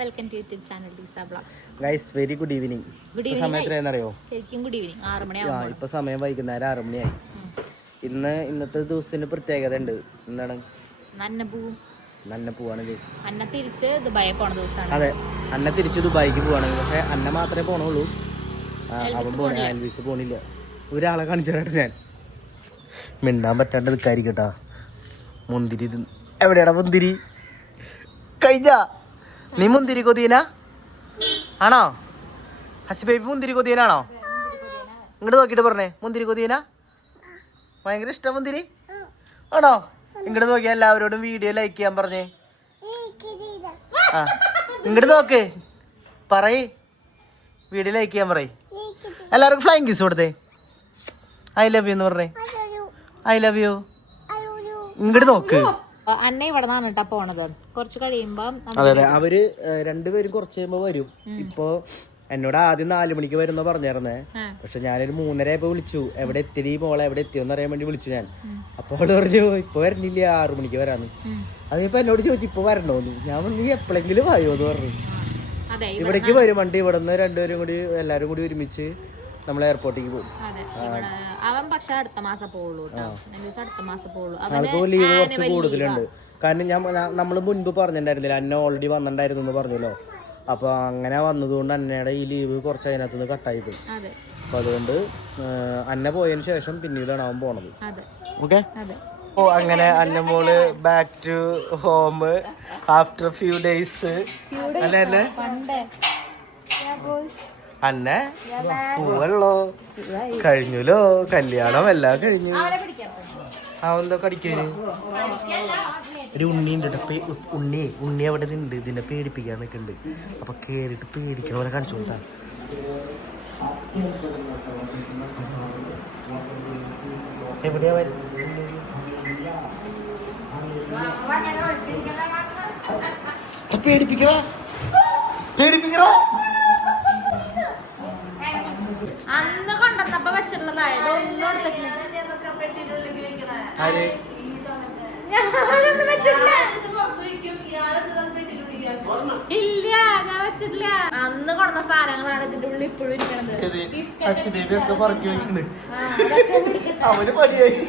Welcome to YouTube channel Leesa vlogs. Guys very good evening. സമയത്രയെന്നറിയോ? ശരിക്കും good evening. 6 മണിയാവും. ഇപ്പൊ സമയം വൈകുന്നേരം 6 മണിയായി. ഇന്നത്തെ ദിവസത്തിന് പ്രത്യേകത ഉണ്ട്. എന്താണ്? നന്ന പോവാണ്. അന്ന തിരിച്ച് ദുബായി പോണ ദിവസമാണ്. അതെ, അന്ന തിരിച്ച് ദുബായിക്ക് പോവാണ്. പക്ഷെ അന്ന മാത്രമേ പോണുള്ളൂ. അവൻ പോണേ, എൽവിസ് പോണില്ല. ഒരാളെ കാണിച്ചു തരട്ടെ. ഞാൻ മിണ്ടാൻ പറ്റാണ്ട് നിൽക്കായിരിക്കട്ടാ. മുന്തിരി എവിടെയാടാ മുന്തിരി? കഴിഞ്ഞ നീ മുന്തിരി കൊതിയനാ ആണോ? ഹസിബേബി മുന്തിരി കൊതിയനാണോ? ഇങ്ങോട്ട് നോക്കിയിട്ട് പറഞ്ഞേ, മുന്തിരി കൊതിയനാ? ഭയങ്കര ഇഷ്ടം മുന്തിരി ആണോ? ഇങ്ങോട്ട് നോക്കിയാ എല്ലാവരോടും വീഡിയോ ലൈക്ക് ചെയ്യാൻ പറഞ്ഞേ. ആ ഇങ്ങോട്ട് നോക്ക്, പറയ് വീഡിയോ ലൈക്ക് ചെയ്യാൻ പറയ്. എല്ലാവർക്കും ഫ്ലൈങ് കിസ് കൊടുത്തേ. ഐ ലവ് യു എന്ന് പറഞ്ഞേ. I love you. ഇങ്ങോട്ട് നോക്ക്. അന്ന ഇവിടെ നിന്നാണ് കേട്ടാ പോണത്. കുറച്ച് കഴിയുമ്പോ അതെ അതെ, അവര് രണ്ടുപേരും കുറച്ച് കഴിയുമ്പോ വരും. ഇപ്പൊ എന്നോട് ആദ്യം 4 മണിക്ക് വരുന്ന പറഞ്ഞായിരുന്നേ. പക്ഷെ ഞാനൊരു 3:30 ആയപ്പോ വിളിച്ചു, എവിടെ എത്തി മോളെ, എവിടെ എത്തിയോന്ന് അറിയാൻ വേണ്ടി വിളിച്ചു ഞാൻ. അപ്പൊ അവള് പറഞ്ഞു ഇപ്പൊ വരണില്ല, 6 മണിക്ക് വരാന്ന്. അതിപ്പോ എന്നോട് ചോദിച്ചു ഇപ്പൊ വരണോന്ന്. ഞാൻ നീ എപ്പോഴെങ്കിലും വായോന്ന് പറഞ്ഞു. ഇവിടേക്ക് വരും വണ്ടി. ഇവിടെ നിന്ന് രണ്ടുപേരും കൂടി എല്ലാരും കൂടി ഒരുമിച്ച് നമ്മൾ എയർപോർട്ടിലേക്ക് പോകും. അവൻ പക്ഷെ അടുത്ത മാസം പോകുള്ളൂ. ആൾക്ക് ലീവ് കുറച്ച് കൂടുതലുണ്ട്. കാരണം നമ്മള് മുൻപ് പറഞ്ഞിട്ടുണ്ടായിരുന്നില്ല, അന്ന ഓൾറെഡി വന്നിട്ടുണ്ടായിരുന്നു എന്ന് പറഞ്ഞല്ലോ. അപ്പൊ അങ്ങനെ വന്നതുകൊണ്ട് അന്നയുടെ ഈ ലീവ് കുറച്ച് അതിനകത്ത് നിന്ന് കട്ടായി പോയി. അപ്പൊ അതുകൊണ്ട് അന്ന പോയതിനു ശേഷം പിന്നീടാണ് അവൻ പോണത്. ഓക്കെ. ഓ അങ്ങനെ Annamol back to home after few days. അല്ലേ അന്നെ അന്നെ പോവല്ലോ, കഴിഞ്ഞല്ലോ കല്യാണം എല്ലാം കഴിഞ്ഞു. അവന്താ കടിക്കാന്? ഒരു ഉണ്ണിയുണ്ട് കേട്ടോ. ഉണ്ണി അവിടെ ഉണ്ട്. ഇതിനെ പേടിപ്പിക്കാൻ നിൽക്കുന്നുണ്ട്. അപ്പൊ കേറിട്ട് പേടിക്കണ പോലെ കാണിച്ചു കൊടുത്താ. എവിടെയാ പേടിപ്പിക്കണ പേടിപ്പിക്കണ. അന്ന് കൊണ്ടുവന്നപ്പോ വെച്ചിട്ടുള്ളതായത് ഇല്ല, ഞാൻ വെച്ചിട്ടില്ല. അന്ന് കൊണ്ടുവന്ന സാധനങ്ങളാണ് ഇതിന്റെ ഉള്ളിൽ ഇപ്പോഴും ഇരിക്കണത്. അവന് പണിയായി.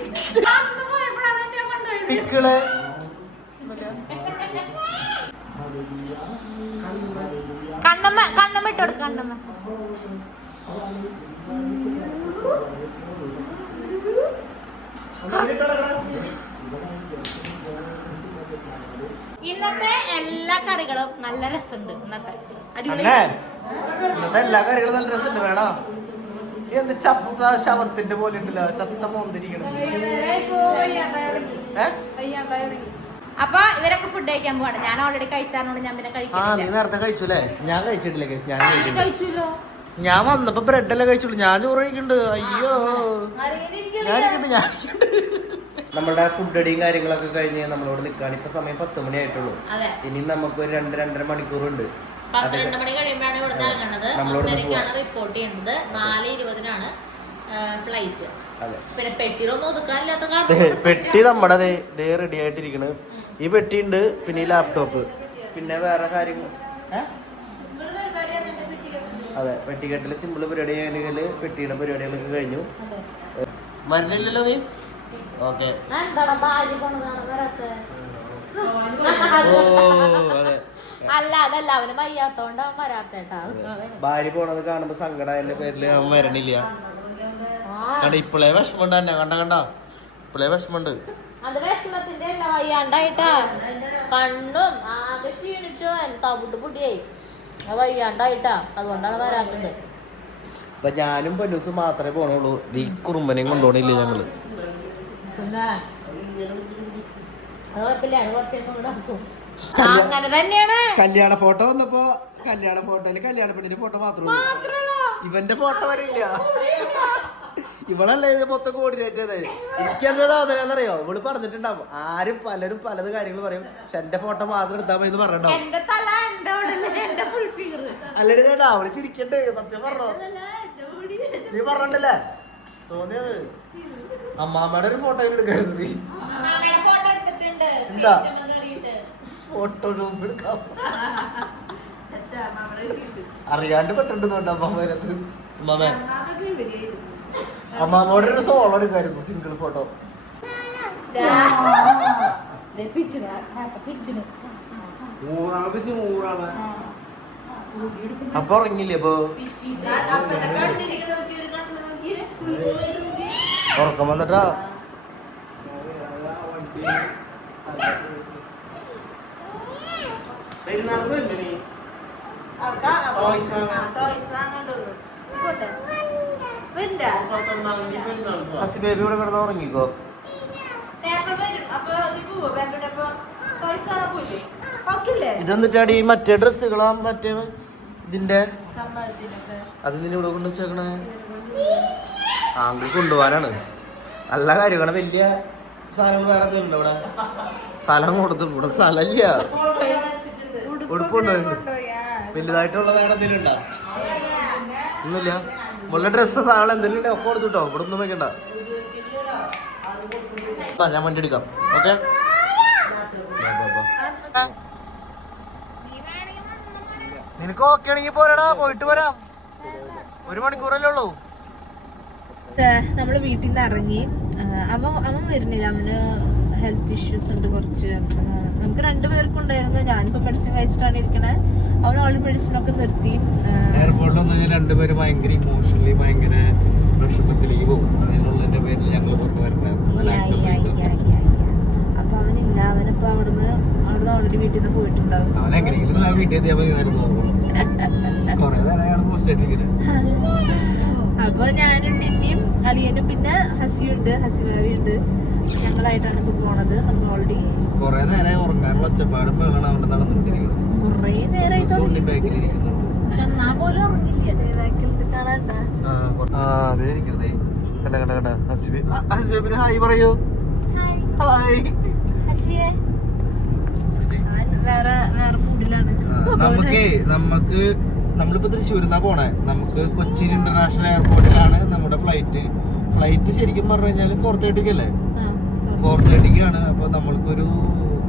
കണ്ണമ്മ ഇട്ടെടുക്ക. കണ്ണമ്മ ഇന്നത്തെ എല്ലാ കറികളും നല്ല രസമുണ്ട്. ഇന്നത്തെ എല്ലാ കറികളും നല്ല രസമുണ്ട്. വേണോ? എന്ത് ചത്ത ശവത്തിന്റെ പോലെ ഉണ്ടല്ലോ, ചത്ത മോന്തിരിക്കണം. അപ്പൊ ഇവരൊക്കെ ഫുഡ് കഴിക്കാൻ പോവാണ്. ഞാൻ ഓൾറെഡി കഴിച്ചാണോണ്ട് ഞാൻ പിന്നെ കഴിക്കില്ല. നീ നേരത്തെ കഴിച്ചൂലേ? ഞാൻ കഴിച്ചിട്ടില്ല. ഞാൻ കഴിച്ചല്ലോ. ഞാൻ വന്നപ്പോ ബ്രെഡ് എല്ലാം കഴിച്ചുള്ളൂ. ഞാൻ ചോറ് കഴിക്കുന്നുണ്ട്. അയ്യോ, നമ്മളുടെ ഫുഡ് അടിയും കാര്യങ്ങളൊക്കെ കഴിഞ്ഞ് നമ്മളോട് നിൽക്കുകയാണ്. ഇപ്പൊ സമയം 10 മണി ആയിട്ടുള്ളൂ. ഇനി നമുക്ക് ഒരു 2-2.5 മണിക്കൂറുണ്ട്. 12 മണി കഴിയുമ്പോഴാണ് ഇവിടെ ഇറങ്ങുന്നത്. റിപ്പോർട്ട് ചെയ്യുന്നത് 4:20-നാണ് ഫ്ലൈറ്റ്. പിന്നെ പെട്ടിയിലൊന്നും ഒതുക്കാനില്ലാത്ത പെട്ടി നമ്മുടെ റെഡി ആയിട്ടിരിക്കണ്. ഈ പെട്ടി ഉണ്ട്, പിന്നെ ഈ ലാപ്ടോപ്പ്, പിന്നെ വേറെ കാര്യങ്ങൾ. അതെ, പെട്ടിക്കെട്ടില് സിമ്പിൾ പരിപാടികള്, പെട്ടിയുടെ പരിപാടികളൊക്കെ കഴിഞ്ഞു. വരുന്നില്ലല്ലോ നീ? ഓക്കെ. അല്ല, അതല്ല, അവന് വയ്യാത്തോണ്ട് അവൻ വരാത്തേട്ടാ. ഭാര്യ പോണത് കാണുമ്പോ സങ്കടത്തിന്റെ പേരില് അവൻ വരണില്ല. ഇപ്പളേ വിഷമുണ്ട് തന്നെ. കണ്ട ഇപ്പളേ വിഷമുണ്ട്. അത് വിഷമത്തിന്റെ അല്ല, വയ്യാണ്ടായിട്ടാ. കണ്ണും ആകെ ക്ഷീണിച്ചോ, തവിട്ട് പൊടിയായി. വയ്യാണ്ടായിട്ടാ, അതുകൊണ്ടാണ് വരാത്തത്. ഇപ്പൊ ഞാനും പൊന്നൂസും മാത്രമേ പോണുള്ളൂ. ഈ കുറുമ്പനെയും കൊണ്ടുപോണില്ല ഞങ്ങള്. അങ്ങനെ തന്നെയാണ്. കല്യാണ ഫോട്ടോ വന്നപ്പോ കല്യാണ ഫോട്ടോയില് കല്യാണ പെണ്ണിന്റെ ഫോട്ടോ മാത്രമേ ഇവന്റെ ഫോട്ടോ വരില്ല. ഇവളല്ലേ ഇത് മൊത്തം കോർഡിനേറ്റ് ചെയ്തത്. എനിക്കെന്താന്നറിയോ? ഇവള് പറഞ്ഞിട്ടുണ്ടാവും, ആരും പലരും പലത് കാര്യങ്ങൾ പറയും, പക്ഷെ എന്റെ ഫോട്ടോ മാത്രം എടുത്താൽ മതി എന്ന് പറഞ്ഞോ. അല്ലടി ചേട്ടാ, അവള് ചിരിക്കണ്ടേ? സത്യം പറഞ്ഞോ? നീ പറഞ്ഞിട്ടല്ലേ തോന്നിയത്? അമ്മാമ്മയുടെ ഒരു ഫോട്ടോ എടുക്കായിരുന്നു. എന്താ ഫോട്ടോ എടുക്കാം? അറിയാണ്ട് പെട്ടിട്ടുണ്ട് അമ്മമ്മേനത്ത്. അമ്മാമേ അമ്മാമ്മോടെ ഒരു സോളോ എടുക്കായിരുന്നു, സിംഗിൾ ഫോട്ടോ. അപ്പൊ ഉറങ്ങില്ലേ? അപ്പൊ ഉറക്കം വന്നിട്ടാ. ബേബി ഇവിടെ കിടന്ന് ഉറങ്ങിക്കോ. ഇതെന്നിട്ടാടി മറ്റേ ഡ്രസ്സുകളാ മറ്റേ ഇതിന്റെ അത് നിന്നെ ഇവിടെ കൊണ്ട് വെച്ചേക്കണേ? ആങ്കിൽ കൊണ്ടുപോകാനാണ്. നല്ല കാര്യമാണ്. വലിയ സാധനങ്ങൾ വേറെ എന്തെങ്കിലും ഇവിടെ സ്ഥലം കൊടുത്തു. ഇവിടെ സ്ഥലമില്ല. ഉടുപ്പുണ്ടോ? വലുതായിട്ടുള്ള വേറെ എന്തെങ്കിലും ഉണ്ടോ? ഒന്നുമില്ല. മുള്ള ഡ്രസ്സ് സാധനം എന്തെങ്കിലും ഉണ്ടോ? ഒക്കെ കൊടുത്തുട്ടോ. ഇവിടെ ഒന്നും വെക്കണ്ട. ഞാൻ വണ്ടി എടുക്കാം. ഓക്കെ, നിനക്ക് ഓക്കെ ആണെങ്കിൽ പോരാടാ, പോയിട്ട് വരാം. 1 മണിക്കൂറല്ലേ ഉള്ളൂ. നമ്മള് വീട്ടിൽ നിന്ന് ഇറങ്ങി. അവൻ വരുന്നില്ല, അവന് ഹെൽത്ത് ഇഷ്യൂസ് ഉണ്ട് കുറച്ച്. നമുക്ക് 2 പേർക്കും ഉണ്ടായിരുന്നു. ഞാനിപ്പോ മെഡിസിൻ കഴിച്ചിട്ടാണ് ഇരിക്കണേ. അവൻ ഓൾറെഡി മെഡിസിൻ ഒക്കെ നിർത്തി. എയർപോർട്ടിൽ വന്നു കഴിഞ്ഞാൽ 2 പേര് ഭയങ്കര ഇമോഷണലി ഭയങ്കര വിഷമത്തിലേക്ക് പോകും. അതിനുള്ളതിന്റെ പേരിൽ ഞങ്ങൾ അപ്പൊ അവനില്ല. അവനിപ്പോ അവിടുന്ന് ഓൾറെഡി വീട്ടിൽ നിന്ന് പോയിട്ടുണ്ടാവും. അപ്പൊ ഞാനും ടിന്നിയും അളിയനും പിന്നെ ഹസിയുണ്ട്, ഹസിഭാവി ഉണ്ട്. ഞങ്ങളായിട്ടാണ് ഇപ്പൊ പോണത്. നമ്മൾ ഓൾറെഡി കൊറേ നേരം ഉറങ്ങാനുള്ള ഒച്ചപ്പാടും വെള്ളം അവിടെ നടന്നിരിക്കുന്നത്. കൊറേ നേരമായി പക്ഷെ എന്നാ പോലും ഉറങ്ങില്ല. ഹായ് പറയൂ. ഹായ്. വേറെ മൂഡിലാണ്. നമുക്ക് നമ്മളിപ്പോ തൃശ്ശൂരിന്നാ പോണേ. നമുക്ക് കൊച്ചിൻ ഇന്റർനാഷണൽ എയർപോർട്ടിലാണ് നമ്മുടെ ഫ്ലൈറ്റ് ശരിക്കും പറഞ്ഞു കഴിഞ്ഞാല് 4:30 അല്ലേ? 4:30 അപ്പൊ നമ്മൾക്കൊരു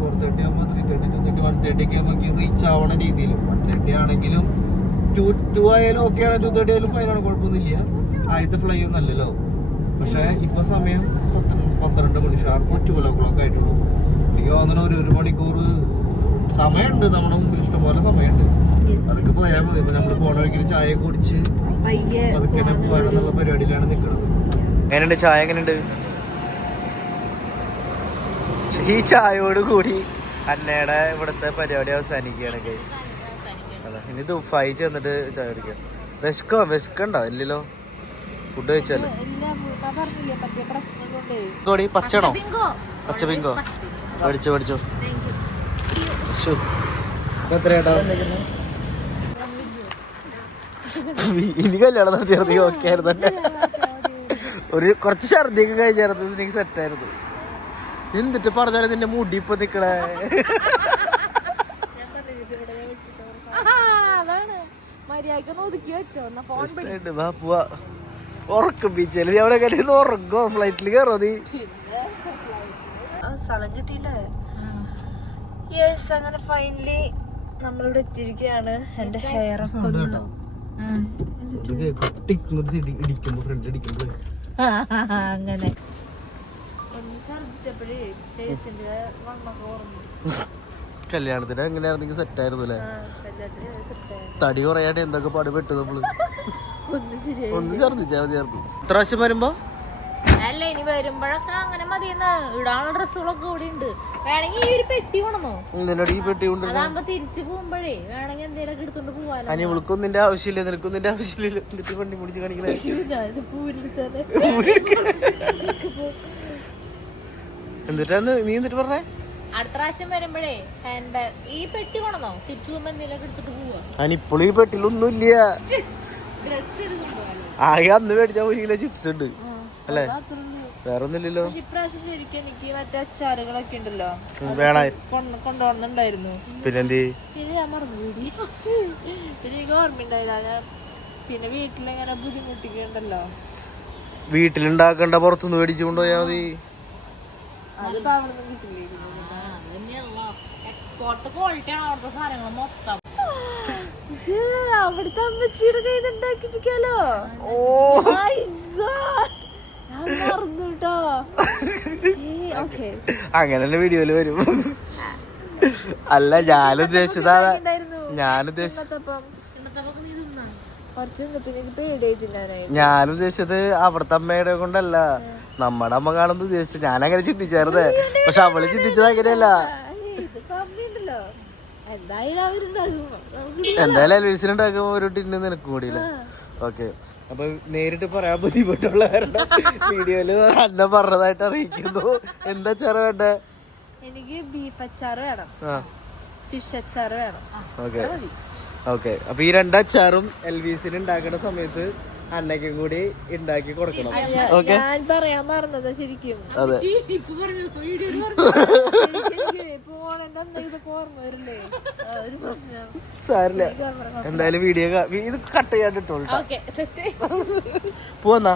4:30 ആകുമ്പോ 3:30, 2:30, 1:30 നമുക്ക് റീച്ച് ആവണ രീതിയിൽ. 1:30 ആണെങ്കിലും 2 ആയാലും ഓക്കെ ആണ്, 2:30 ആയാലും ഫൈനാണ്, കുഴപ്പമൊന്നുമില്ല. ആദ്യത്തെ ഫ്ലൈ ഒന്നും അല്ലല്ലോ. പക്ഷെ ഇപ്പൊ സമയം 12 മണി, ഷാർപ്പ് 12 o'clock ആയിട്ടുള്ളൂ. എനിക്ക് തോന്നുന്നു ഒരു 1 മണിക്കൂർ സമയമുണ്ട് നമ്മുടെ മുമ്പിൽ, ഇഷ്ടംപോലെ സമയമുണ്ട്. അതൊക്കെ പോയാൽ മതി. ഇപ്പൊ നമ്മള് പോണ വഴിക്ക് ചായ കുടിച്ച് അതൊക്കെ പോകാനുള്ള പരിപാടിയിലാണ് നിൽക്കുന്നത്. എങ്ങനെയുണ്ട് ചായ? എങ്ങനെയുണ്ട്? ഈ ചായയോട് കൂടി അന്നയുടെ ഇവിടുത്തെ പരിപാടി അവസാനിക്കുകയാണ് ഗൈസ്. അതെ, ഇനി ദുബായി ചെന്നിട്ട് ചായ കുടിക്കാം. വിശക്കണ്ടോ? ഇല്ലല്ലോ. ഫുഡ് കഴിച്ചാലോ? പച്ചയാണോ? പച്ച പിങ്കോ പഠിച്ചോ. എത്രയാട്ടോ? ഇനി കല്യാണം നടത്തിയായിരുന്നു ഓക്കെ ആയിരുന്നു. ഒരു കുറച്ച് ഛർദിയൊക്കെ കഴിഞ്ഞായിരുന്നു, എനിക്ക് സെറ്റായിരുന്നു. എന്നിട്ട് പറഞ്ഞാലും നിന്റെ മുടി ഇപ്പൊ നിക്കണേ. ഉറക്കം ബീച്ചല് അവിടെ ഉറങ്ങോ? ഫ്ലൈറ്റിൽ കയറോ നീ? സ്ഥലം കിട്ടിയില്ലേ? യെസ്, അങ്ങനെ ഫൈനലി നമ്മളിവിടെ എത്തിയിരിക്കുകയാണ്. എന്റെ ഹെയർ ഒക്കെ അങ്ങനെ ഒന്ന് ഛർദിച്ചപ്പോഴേ ഫേസിന്റെ വണ്ണൊക്കെ ഓർമ്മ. കല്യാണത്തിന് എങ്ങനെയായിരുന്നു? സെറ്റ് ആയിരുന്നു അല്ലേ? തടി കുറയാണ്ട് എന്തൊക്കെ പാടുപെട്ടു നമ്മള്. ഒന്ന് ഛർദിച്ചാ മതിയായിരുന്നു. ഇത്ര പ്രാവശ്യം വരുമ്പോ അല്ല, ഇനി വരുമ്പോഴൊക്കെ അങ്ങനെ മതിയെന്ന്. ഇടാനുള്ള ഡ്രസ്സുകളൊക്കെ കൂടി ഉണ്ട്. വേണമെങ്കിൽ ഈ ഒരു പെട്ടി കൊണ്ടോ? ഈ പെട്ടി കൊണ്ട് അതാകുമ്പോ തിരിച്ചു പോകുമ്പോഴേ വേണമെങ്കിൽ എന്തെങ്കിലും എടുത്തോണ്ട് പോവാലോ. ഇവൾക്കൊന്നും നിന്റെ ആവശ്യമില്ല, നിനക്കൊന്നും നിന്റെ ആവശ്യമില്ല. എന്നിട്ട് വണ്ടി പിടിച്ച് കാണിക്കണേ. എന്നിട്ടാന്ന് നീ എന്നിട്ട് പറഞ്ഞേ? അടുത്ത പ്രാവശ്യം വരുമ്പോഴേ ഹാൻഡ് ബാഗ് ഈ പെട്ടി കൊണ്ടോ തിരിച്ചു പോകുമ്പോ എന്തെങ്കിലും എടുത്തിട്ട് പോവാ. അതിനിപ്പോഴും ഈ പെട്ടിയിലൊന്നും ഇല്ല. ഡ്രസ് എടുക്കുമ്പോ ആകെ അന്ന് മേടിച്ച 1 കിലോ ചിപ്സ് ഉണ്ട് അല്ലേ? വേറെ ഒന്നുമില്ലല്ലോ. ഇപ്രാവശ്യം ശരിക്കും എനിക്ക് മറ്റേ അച്ചാറുകളൊക്കെ ഉണ്ടല്ലോ കൊണ്ടുപോകുന്നുണ്ടായിരുന്നു. പിന്നെ ഞാൻ മറന്നുകൂടി. പിന്നെ എനിക്ക് ഓർമ്മയുണ്ടായില്ല. ഞാൻ പിന്നെ വീട്ടിലിങ്ങനെ ബുദ്ധിമുട്ടിക്കണ്ടല്ലോ. വീട്ടിലുണ്ടാക്കണ്ട, പുറത്തുനിന്ന് മേടിച്ചു കൊണ്ടുപോയാ മതി. അതിപ്പോ അവിടെ നിന്ന് കിട്ടില്ലേ? എക്സ്പോർട്ട് ക്വാളിറ്റി ആണ് അവിടുത്തെ സാധനങ്ങൾ മൊത്തം. അവിടുത്തെ അമ്മച്ചിയുടെ കയ്യിൽ നിന്ന് ഉണ്ടാക്കിപ്പിക്കാലോ. ഓ My God. ഞാൻ മറന്നു കേട്ടോ. അങ്ങനെ വീഡിയോയില് വരും. അല്ല ഞാനുദ്ദേശിച്ചത് അവിടുത്തെ അമ്മയുടെ കൊണ്ടല്ല, നമ്മുടെ അമ്മ കാണുന്നത് ഉദ്ദേശിച്ചു. ഞാനങ്ങനെ ചിന്തിച്ചായിരുന്നേ, പക്ഷെ അവള് ചിന്തിച്ചത് അങ്ങനെയല്ല. എന്തായാലും എൽവിസിനുണ്ടാക്കുമ്പോ ഒരു ടിന്ന് നിനക്കും കൂടിയില്ല. ഓക്കെ, അപ്പൊ നേരിട്ട് പറയാൻ ബുദ്ധിമുട്ടുള്ള കാരണം വീഡിയോയില് അന്ന പറഞ്ഞതായിട്ട് അറിയിക്കുന്നു. എന്താ അച്ചാറ് വേണ്ടേ? എനിക്ക് ബീഫ് അച്ചാറ് വേണം, ഫിഷ് അച്ചാറ് വേണം. ഓക്കെ ഓക്കെ, അപ്പൊ ഈ രണ്ടച്ചാറും എൽവിസിന് ഉണ്ടാക്കുന്ന സമയത്ത് അന്നയ്ക്കും കൂടി ഉണ്ടാക്കി കൊടുക്കണം. ഓക്കെ, ഞാൻ പറയാൻ മറന്നതാ ശരിക്കും. അതെ, സാരില്ല. എന്തായാലും വീഡിയോ ഇത് കട്ട് ചെയ്യാണ്ടിട്ടോളൂ. പോവാ.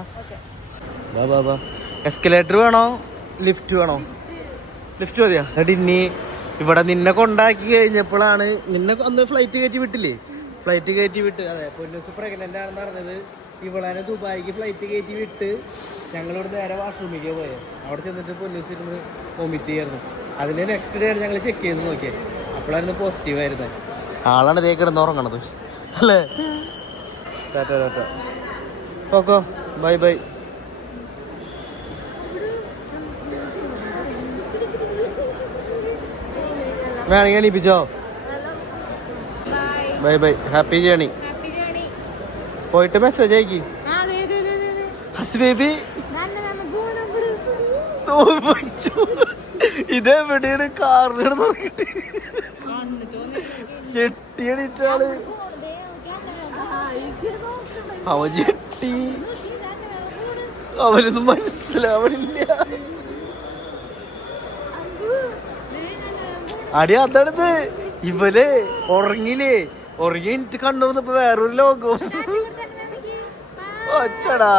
എസ്കലേറ്റർ വേണോ ലിഫ്റ്റ് വേണോ? ലിഫ്റ്റ് മതിയാ. എന്നിട്ട് ഇനി ഇവിടെ നിന്നെ കൊണ്ടാക്കി കഴിഞ്ഞപ്പോഴാണ് നിന്നെ അന്ന് ഫ്ലൈറ്റ് കയറ്റി വിട്ടില്ലേ? ഫ്ലൈറ്റ് കയറ്റി വിട്ട്, അതെ, പൊന്നൂസ് പ്രഗ്നന്റ് ആണെന്ന് പറഞ്ഞത്. ഇവളാനെ ദുബായിക്ക് ഫ്ലൈറ്റ് കയറ്റി വിട്ട് ഞങ്ങളിവിടെ നേരെ വാഷ്റൂമിലേക്ക് പോയത്. അവിടെ ചെന്നിട്ട് പൊന്നൂസ് ഇരുന്ന് വൊമിറ്റ് ചെയ്യായിരുന്നു. അതിന് നെക്സ്റ്റ് ഡേ ആണ് ഞങ്ങൾ ചെക്ക് ചെയ്ത് നോക്കിയത്. അപ്പോഴായിരുന്നു പോസിറ്റീവ് ആയിരുന്നത്. ആളാണ് ഇതേ കിടന്ന് ഉറങ്ങണത് അല്ലേ? Tata tata. Okay, bye bye. വേണമെങ്കിൽ എണീപ്പിച്ചോ. Bye bye, happy journey. പോയിട്ട് മെസ്സേജ് അയക്കി. ഹസ്ബേബി ഇതെവിടെയാണ്? കാറിലാണ് നോക്കിട്ട് ഞെട്ടിയണിട്ടാള്. അവൻ ഞെട്ടി, അവനൊന്നും മനസ്സിലാവണില്ല. അടി അതാണിത്. ഇവല് ഉറങ്ങില്ലേ? ഉറങ്ങി എനിക്ക് കണ്ടുവന്നപ്പോ വേറൊരു ലോകം. ഒച്ചടാ.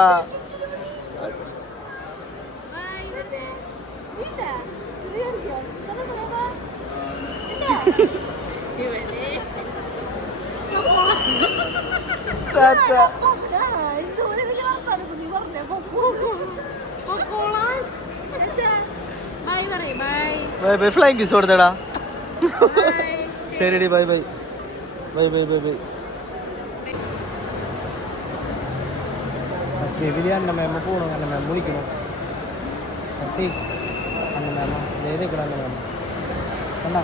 Bye bye. ഫ്ലൈങ് കിസ് കൊടുത്തടാ. ശരി, bye bye bye bye bye bye. ഹസ്ബേബിലി അന്നമ്മ പോകണം. അന്നമ്മ വിളിക്കണം. ഹസി അന്നമ്മ നേരിക്കണം. അന്നമ്മ കണ്ടോ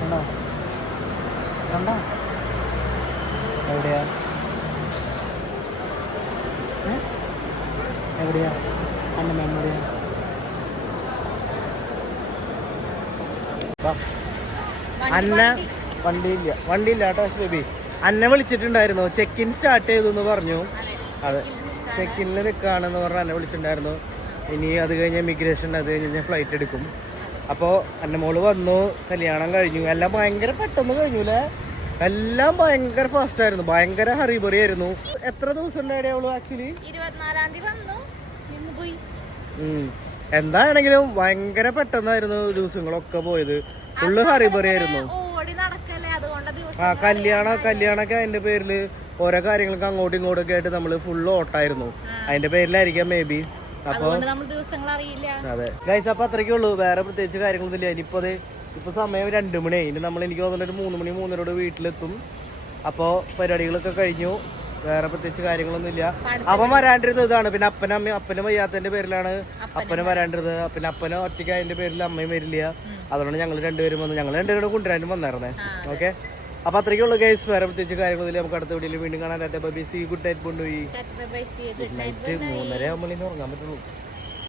കണ്ടോ കണ്ടോ? എവിടെയാ എവിടെയാ അന്നമ്മ? എവിടെയാ? അന്ന വണ്ടിയില്ല കേട്ടോ ബേബി. അന്നെ വിളിച്ചിട്ടുണ്ടായിരുന്നു. ചെക്ക് ഇൻ സ്റ്റാർട്ട് ചെയ്തു എന്ന് പറഞ്ഞു. അതെ, ചെക്ക് ഇന്നിൽ നിൽക്കുകയാണെന്ന് പറഞ്ഞ് എന്നെ വിളിച്ചിട്ടുണ്ടായിരുന്നു. ഇനി അത് കഴിഞ്ഞ് ഇമിഗ്രേഷൻ, അത് കഴിഞ്ഞ് ഫ്ലൈറ്റ് എടുക്കും. അപ്പോൾ എൻ്റെ മോള് വന്നു, കല്യാണം കഴിഞ്ഞു. എല്ലാം ഭയങ്കര പെട്ടെന്ന് കഴിഞ്ഞു അല്ലേ? എല്ലാം ഭയങ്കര ഫാസ്റ്റ് ആയിരുന്നു, ഭയങ്കര ഹറിബറി ആയിരുന്നു. എത്ര ദിവസം ഉണ്ടായിരുന്നു അവള്? ആക്ച്വലി 24-ാം തീയതി വന്നു, ഇന്ന് പോയി. എന്താണെങ്കിലും ഭയങ്കര പെട്ടെന്നായിരുന്നു ദിവസങ്ങളൊക്കെ പോയത്. ഫുള്ള് ഹറിബറി ആയിരുന്നു. ആ കല്യാണമൊക്കെ അതിന്റെ പേരില് ഓരോ കാര്യങ്ങൾക്ക് അങ്ങോട്ടും ഇങ്ങോട്ടൊക്കെ ആയിട്ട് നമ്മള് ഫുള്ള് ഓട്ടായിരുന്നു. അതിന്റെ പേരിലായിരിക്കാം മേ ബി. അപ്പൊ അതെ ഗൈസ്, അപ്പൊ അത്രയ്ക്കേ ഉള്ളൂ. വേറെ പ്രത്യേകിച്ച് കാര്യങ്ങളൊന്നും ഇല്ല. ഇപ്പൊ സമയം 2 മണി. ഇനി നമ്മൾ എനിക്ക് തോന്നുന്നൊരു 3 മണി 3:30 വീട്ടിലെത്തും. അപ്പോ പരിപാടികളൊക്കെ കഴിഞ്ഞു. വേറെ പ്രത്യേകിച്ച് കാര്യങ്ങളൊന്നും ഇല്ല. അവൻ വരാണ്ടിരുന്നത് ഇതാണ്. പിന്നെ അപ്പനും വയ്യാത്തതിന്റെ പേരിലാണ് അപ്പനും വരാണ്ടിരുന്നത്. പിന്നെ അപ്പനും ഒറ്റയ്ക്ക് അതിന്റെ പേരിൽ അമ്മയും വരില്ല. അതുകൊണ്ട് ഞങ്ങൾ രണ്ടുപേരും വന്നു. ഞങ്ങൾ രണ്ടുപേരും കൊണ്ടുവരാനും വന്നായിരുന്നേ. ഓക്കെ, അപ്പൊ അത്രയ്ക്കേ ഉള്ളൂ ഗൈസ്. വേറെ പ്രത്യേകിച്ച് കാര്യങ്ങളൊന്നുമില്ല. നമുക്ക് അടുത്ത വീഡിയോയിൽ വീണ്ടും കാണാൻ. Bye bye. See good night. കൊണ്ടുപോയി ഗുഡ് നൈറ്റ്. 3:30 ആകുമ്പോൾ ഉറങ്ങാൻ പറ്റുള്ളൂ.